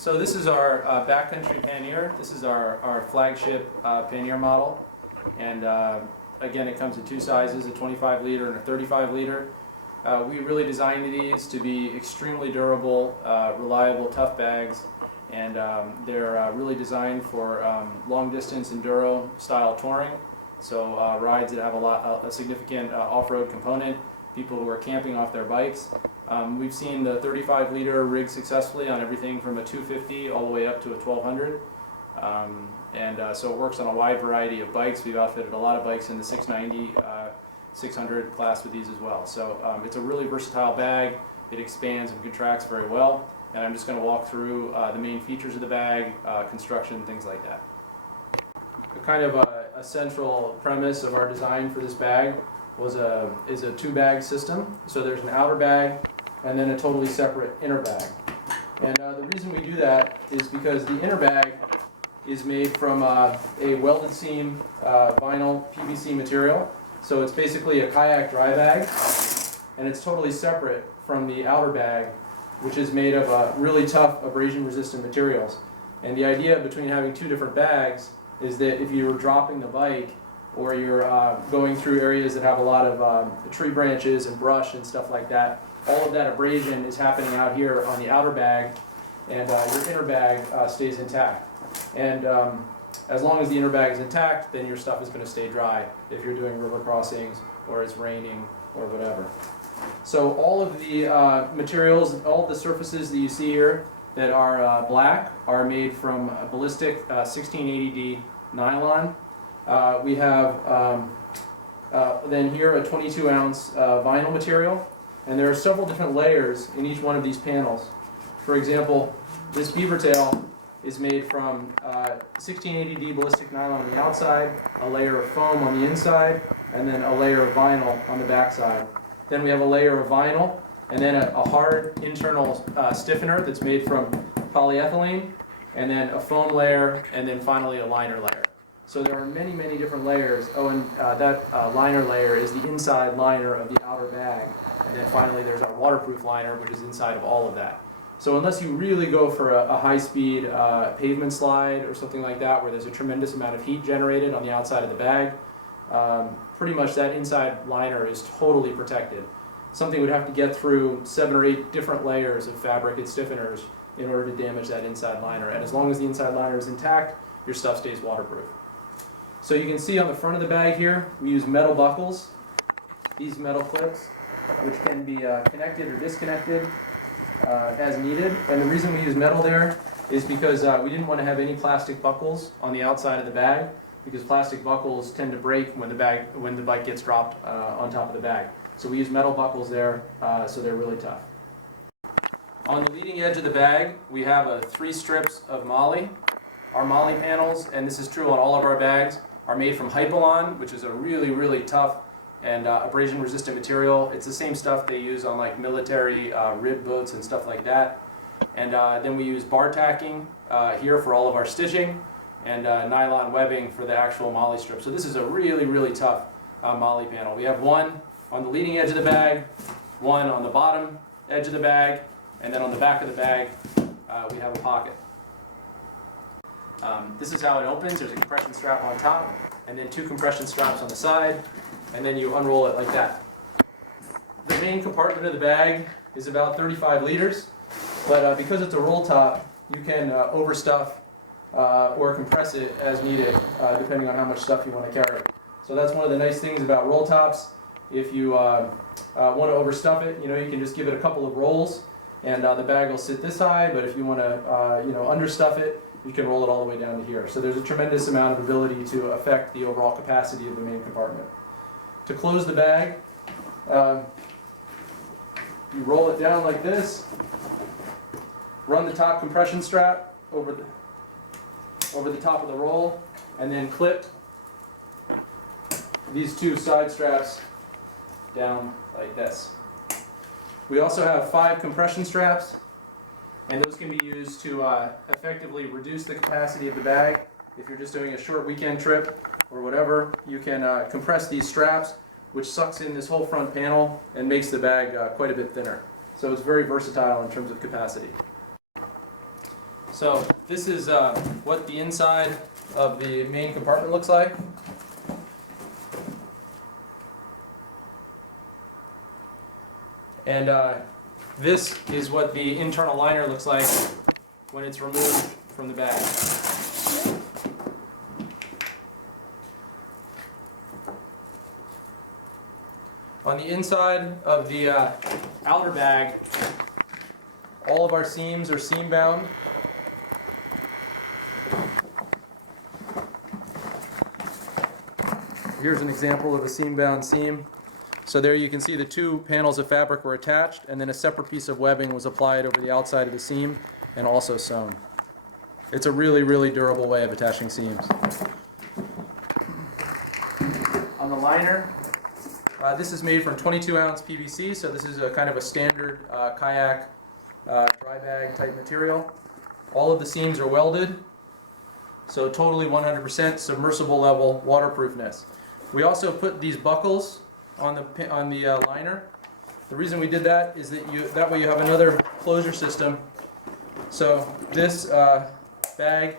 So this is our Backcountry Pannier. This is our flagship pannier model. And again, it comes in two sizes, a 25 liter and a 35 liter. We really designed these to be extremely durable, reliable, tough bags. And they're really designed for long distance enduro style touring. So rides that have a significant off-road component, people who are camping off their bikes. We've seen the 35 liter rig successfully on everything from a 250 all the way up to a 1200. So it works on a wide variety of bikes. We've outfitted a lot of bikes in the 690, 600 class with these as well. So it's a really versatile bag. It expands and contracts very well. And I'm just going to walk through the main features of the bag, construction, things like that. Kind of a central premise of our design for this bag is a two-bag system. So there's an outer bag and then a totally separate inner bag. And the reason we do that is because the inner bag is made from a welded seam vinyl PVC material. So it's basically a kayak dry bag, and it's totally separate from the outer bag, which is made of really tough abrasion-resistant materials. And the idea between having two different bags is that if you're dropping the bike or you're going through areas that have a lot of tree branches and brush and stuff like that, all of that abrasion is happening out here on the outer bag, and your inner bag stays intact. And as long as the inner bag is intact, then your stuff is going to stay dry if you're doing river crossings or it's raining or whatever. So all of the materials, all of the surfaces that you see here that are black are made from ballistic 1680D nylon. We have then here a 22-ounce vinyl material, and there are several different layers in each one of these panels. For example, this Beaver Tail is made from 1680D ballistic nylon on the outside, a layer of foam on the inside, and then a layer of vinyl on the back side. Then we have a layer of vinyl, and then a hard internal stiffener that's made from polyethylene, and then a foam layer, and then finally a liner layer. So there are many, many different layers. Oh, and that liner layer is the inside liner of the outer bag. And then finally there's our waterproof liner, which is inside of all of that. So unless you really go for a high-speed pavement slide or something like that, where there's a tremendous amount of heat generated on the outside of the bag, pretty much that inside liner is totally protected. Something would have to get through 7 or 8 different layers of fabric and stiffeners in order to damage that inside liner. And as long as the inside liner is intact, your stuff stays waterproof. So you can see on the front of the bag here, we use metal buckles, these metal clips, which can be connected or disconnected as needed. And the reason we use metal there is because we didn't want to have any plastic buckles on the outside of the bag, because plastic buckles tend to break when the bike gets dropped on top of the bag. So we use metal buckles there, so they're really tough. On the leading edge of the bag, we have 3 strips of MOLLE. Our MOLLE panels, and this is true on all of our bags, are made from Hypalon, which is a really, really tough and abrasion-resistant material. It's the same stuff they use on like military rib boats and stuff like that. And then we use bar tacking here for all of our stitching, and nylon webbing for the actual MOLLE strip. So this is a really, really tough MOLLE panel. We have one on the leading edge of the bag, one on the bottom edge of the bag, and then on the back of the bag we have a pocket. This is how it opens. There's a compression strap on top, and then 2 compression straps on the side, and then you unroll it like that. The main compartment of the bag is about 35 liters, but because it's a roll top, you can overstuff or compress it as needed, depending on how much stuff you want to carry. So that's one of the nice things about roll tops. If you want to overstuff it, you can just give it a couple of rolls, and the bag will sit this high. But if you want to, understuff it, you can roll it all the way down to here. So there's a tremendous amount of ability to affect the overall capacity of the main compartment. To close the bag, you roll it down like this, run the top compression strap over the top of the roll, and then clip these 2 side straps down like this. We also have 5 compression straps, and those can be used to effectively reduce the capacity of the bag. If you're just doing a short weekend trip or whatever, you can compress these straps, which sucks in this whole front panel and makes the bag quite a bit thinner. So it's very versatile in terms of capacity. So this is what the inside of the main compartment looks like. And this is what the internal liner looks like when it's removed from the bag. On the inside of the outer bag, all of our seams are seam bound. Here's an example of a seam bound seam. So there you can see the two panels of fabric were attached, and then a separate piece of webbing was applied over the outside of the seam and also sewn. It's a really, really durable way of attaching seams. On the liner, this is made from 22-ounce PVC, so this is a kind of a standard kayak dry bag type material. All of the seams are welded, so totally 100% submersible level waterproofness. We also put these buckles on the liner. The reason we did that is that way you have another closure system. So this bag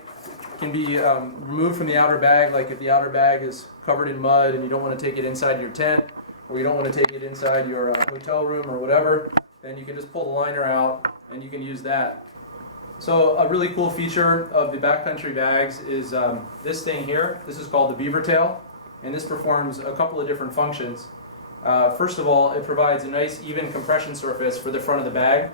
can be removed from the outer bag, like if the outer bag is covered in mud and you don't want to take it inside your tent, or you don't want to take it inside your hotel room or whatever, then you can just pull the liner out and you can use that. So a really cool feature of the backcountry bags is this thing here. This is called the Beaver Tail, and this performs a couple of different functions. First of all, it provides a nice even compression surface for the front of the bag.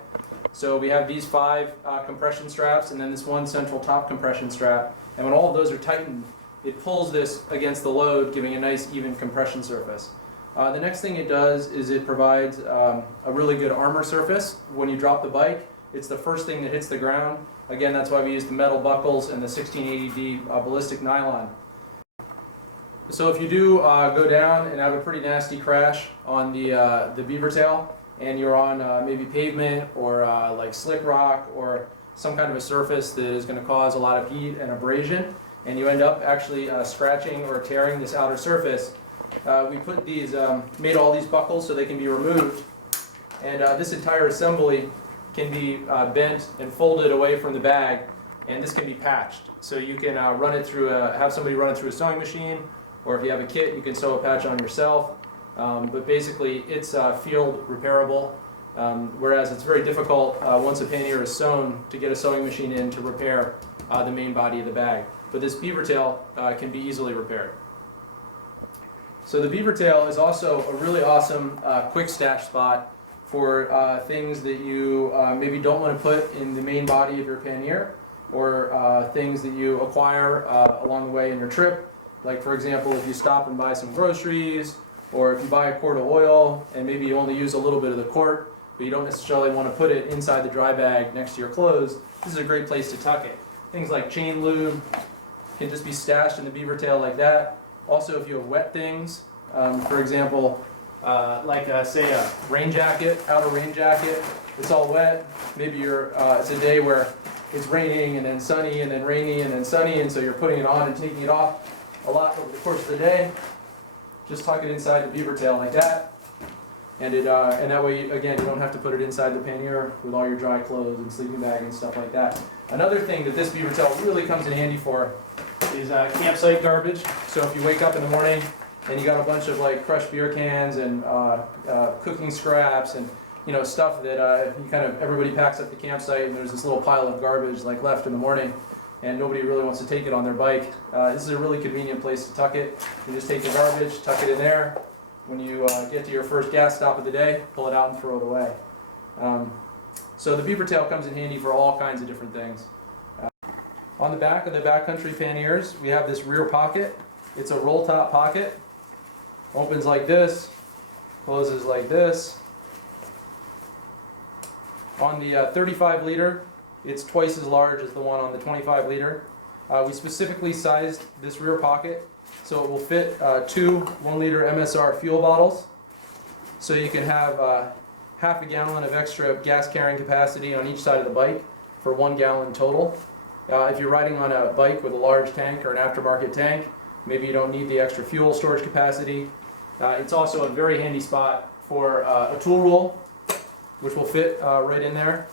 So we have these 5 compression straps and then this one central top compression strap, and when all of those are tightened, it pulls this against the load, giving a nice even compression surface. The next thing it does is it provides a really good armor surface. When you drop the bike, it's the first thing that hits the ground. Again, that's why we use the metal buckles and the 1680D ballistic nylon. So if you do go down and have a pretty nasty crash on the Beaver Tail, and you're on maybe pavement or like slick rock or some kind of a surface that is going to cause a lot of heat and abrasion, and you end up actually scratching or tearing this outer surface, we put these, made all these buckles so they can be removed, and this entire assembly can be bent and folded away from the bag, and this can be patched. So you can run it through have somebody run it through a sewing machine, or if you have a kit, you can sew a patch on yourself. But basically, it's field repairable, whereas it's very difficult once a pannier is sewn to get a sewing machine in to repair the main body of the bag. But this Beaver Tail can be easily repaired. So the Beaver Tail is also a really awesome quick stash spot for things that you maybe don't want to put in the main body of your pannier, or things that you acquire along the way in your trip. Like, for example, if you stop and buy some groceries, or if you buy a quart of oil and maybe you only use a little bit of the quart, but you don't necessarily want to put it inside the dry bag next to your clothes, this is a great place to tuck it. Things like chain lube can just be stashed in the Beaver Tail like that. Also, if you have wet things, for example, like say a rain jacket, outer rain jacket, it's all wet. Maybe it's a day where it's raining and then sunny and then rainy and then sunny, and so you're putting it on and taking it off a lot over the course of the day. Just tuck it inside the Beaver Tail like that, and that way, again, you don't have to put it inside the pannier with all your dry clothes and sleeping bag and stuff like that. Another thing that this Beaver Tail really comes in handy for is campsite garbage. So if you wake up in the morning and you got a bunch of like crushed beer cans and cooking scraps and stuff that everybody packs up the campsite, and there's this little pile of garbage like left in the morning, and nobody really wants to take it on their bike. This is a really convenient place to tuck it. You just take the garbage, tuck it in there. When you get to your first gas stop of the day, pull it out and throw it away. So the Beaver Tail comes in handy for all kinds of different things. On the back of the Backcountry Panniers, we have this rear pocket. It's a roll top pocket. Opens like this, closes like this. On the 35 liter, it's twice as large as the one on the 25 liter. We specifically sized this rear pocket so it will fit 2 1-liter MSR fuel bottles. So you can have half a gallon of extra gas carrying capacity on each side of the bike for 1 gallon total. If you're riding on a bike with a large tank or an aftermarket tank, maybe you don't need the extra fuel storage capacity. It's also a very handy spot for a tool roll, which will fit right in there.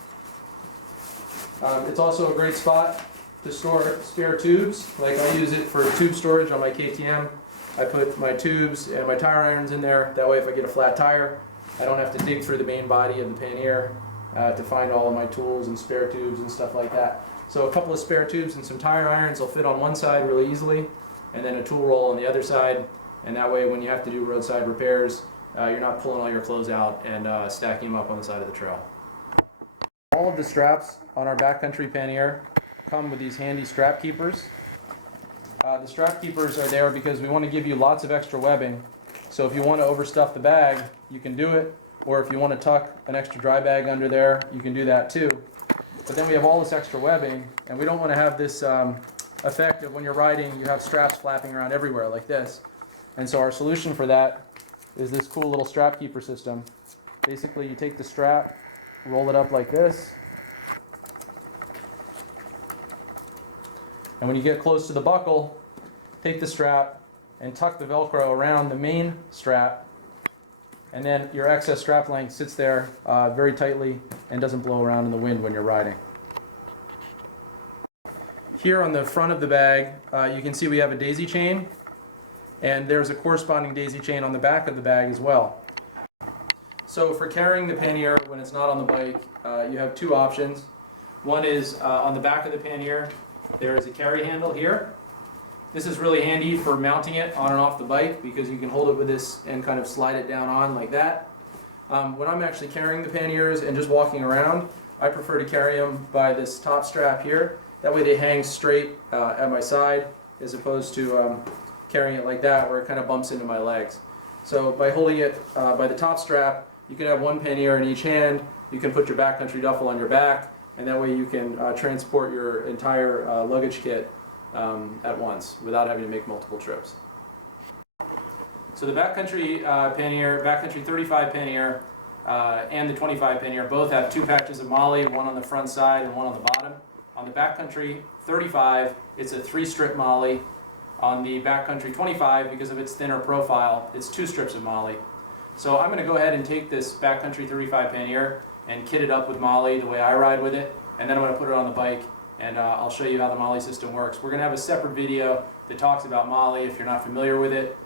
It's also a great spot to store spare tubes. Like I use it for tube storage on my KTM. I put my tubes and my tire irons in there. That way if I get a flat tire, I don't have to dig through the main body of the Pannier to find all of my tools and spare tubes and stuff like that. So a couple of spare tubes and some tire irons will fit on one side really easily, and then a tool roll on the other side. And that way when you have to do roadside repairs, you're not pulling all your clothes out and stacking them up on the side of the trail. All of the straps on our backcountry Pannier come with these handy strap keepers. The strap keepers are there because we want to give you lots of extra webbing. So if you want to overstuff the bag, you can do it. Or if you want to tuck an extra dry bag under there, you can do that too. But then we have all this extra webbing, and we don't want to have this effect of when you're riding, you have straps flapping around everywhere like this. And so our solution for that is this cool little strap keeper system. Basically, you take the strap, roll it up like this, and when you get close to the buckle, take the strap and tuck the Velcro around the main strap, and then your excess strap length sits there very tightly and doesn't blow around in the wind when you're riding. Here on the front of the bag, you can see we have a daisy chain, and there's a corresponding daisy chain on the back of the bag as well. So for carrying the Pannier when it's not on the bike, you have two options. One is on the back of the Pannier, there is a carry handle here. This is really handy for mounting it on and off the bike because you can hold it with this and kind of slide it down on like that. When I'm actually carrying the Panniers and just walking around, I prefer to carry them by this top strap here. That way they hang straight at my side as opposed to carrying it like that where it kind of bumps into my legs. So by holding it by the top strap, you can have one Pannier in each hand. You can put your backcountry duffel on your back, and that way you can transport your entire luggage kit at once without having to make multiple trips. So the backcountry Pannier, backcountry 35 Pannier and the 25 Pannier both have two patches of MOLLE, one on the front side and one on the bottom. On the backcountry 35, it's a 3-strip MOLLE. On the backcountry 25, because of its thinner profile, it's 2 strips of MOLLE. So I'm going to go ahead and take this backcountry 35 Pannier and kit it up with MOLLE the way I ride with it, and then I'm going to put it on the bike and I'll show you how the MOLLE system works. We're going to have a separate video that talks about MOLLE if you're not familiar with it.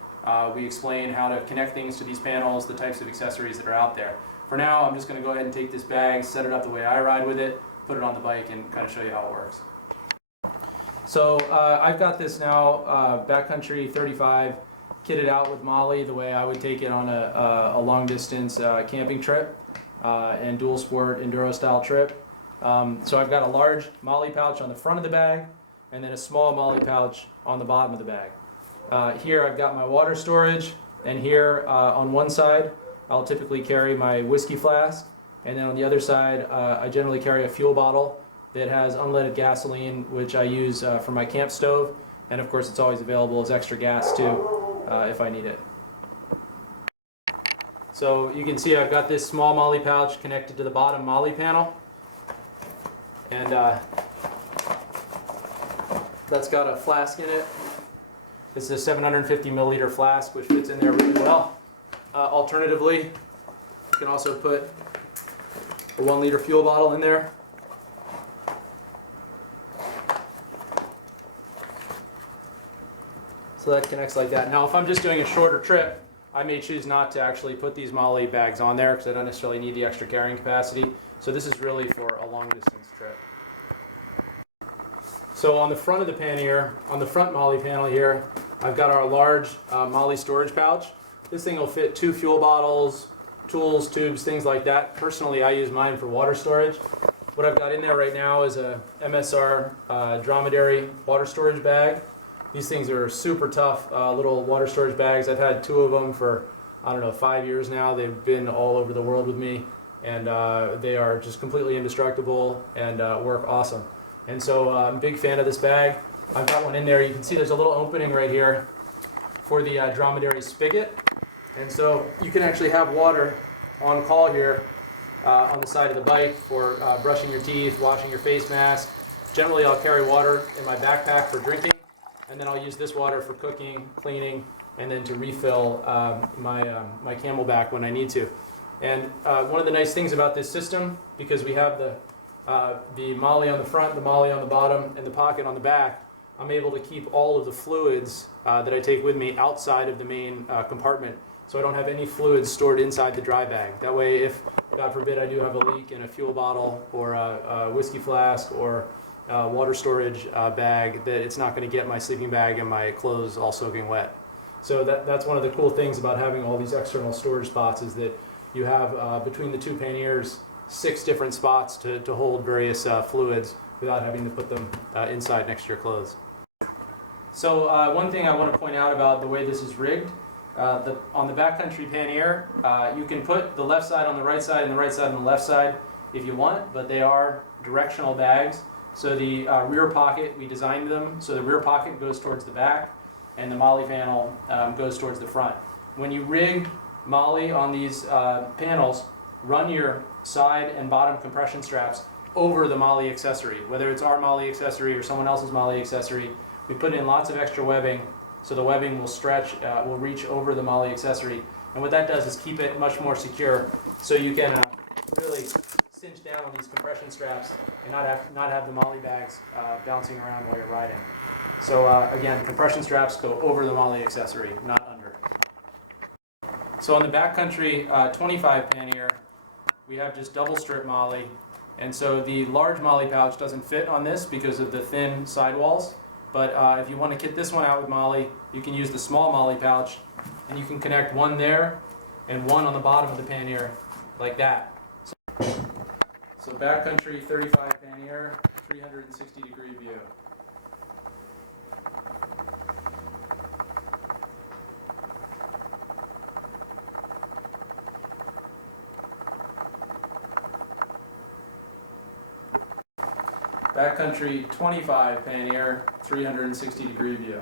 We explain how to connect things to these panels, the types of accessories that are out there. For now, I'm just going to go ahead and take this bag, set it up the way I ride with it, put it on the bike, and kind of show you how it works. So I've got this now, backcountry 35, kitted out with MOLLE the way I would take it on a long distance camping trip and dual sport enduro style trip. So I've got a large MOLLE pouch on the front of the bag and then a small MOLLE pouch on the bottom of the bag. Here I've got my water storage, and here on one side I'll typically carry my whiskey flask, and then on the other side I generally carry a fuel bottle that has unleaded gasoline, which I use for my camp stove, and of course it's always available as extra gas too if I need it. So you can see I've got this small MOLLE pouch connected to the bottom MOLLE panel, and that's got a flask in it. It's a 750 milliliter flask which fits in there really well. Alternatively, you can also put a 1 liter fuel bottle in there. So that connects like that. Now if I'm just doing a shorter trip, I may choose not to actually put these MOLLE bags on there because I don't necessarily need the extra carrying capacity. So this is really for a long distance trip. So on the front of the Pannier, on the front MOLLE panel here, I've got our large MOLLE storage pouch. This thing will fit 2 fuel bottles, tools, tubes, things like that. Personally, I use mine for water storage. What I've got in there right now is a MSR Dromedary water storage bag. These things are super tough little water storage bags. I've had 2 of them for, I don't know, 5 years now. They've been all over the world with me, and they are just completely indestructible and work awesome. And so I'm a big fan of this bag. I've got one in there. You can see there's a little opening right here for the Dromedary spigot. And so you can actually have water on call here on the side of the bike for brushing your teeth, washing your face mask. Generally I'll carry water in my backpack for drinking, and then I'll use this water for cooking, cleaning, and then to refill my Camelback when I need to. And one of the nice things about this system, because we have the the MOLLE on the front, the MOLLE on the bottom, and the pocket on the back, I'm able to keep all of the fluids that I take with me outside of the main compartment, so I don't have any fluids stored inside the dry bag. That way, if, God forbid, I do have a leak in a fuel bottle or a whiskey flask or water storage bag, that it's not going to get my sleeping bag and my clothes all soaking wet. So that's one of the cool things about having all these external storage spots, is that you have between the two panniers 6 different spots to hold various fluids without having to put them inside next to your clothes. So one thing I want to point out about the way this is rigged, on the Backcountry Pannier, you can put the left side on the right side and the right side on the left side if you want, but they are directional bags. So the rear pocket, we designed them so the rear pocket goes towards the back and the MOLLE panel goes towards the front. When you rig MOLLE on these panels, run your side and bottom compression straps over the MOLLE accessory, whether it's our MOLLE accessory or someone else's MOLLE accessory. We put in lots of extra webbing, so the webbing will stretch, will reach over the MOLLE accessory. And what that does is keep it much more secure, so you can really cinch down on these compression straps and not have the MOLLE bags bouncing around while you're riding. So again, compression straps go over the MOLLE accessory, not under. So on the Backcountry 25 Pannier, we have just double strip MOLLE, and so the large MOLLE pouch doesn't fit on this because of the thin sidewalls. But if you want to kit this one out with MOLLE, you can use the small MOLLE pouch, and you can connect one there and one on the bottom of the pannier, like that. So Backcountry 35 Pannier, 360-degree view. Backcountry 25 Pannier, 360-degree view.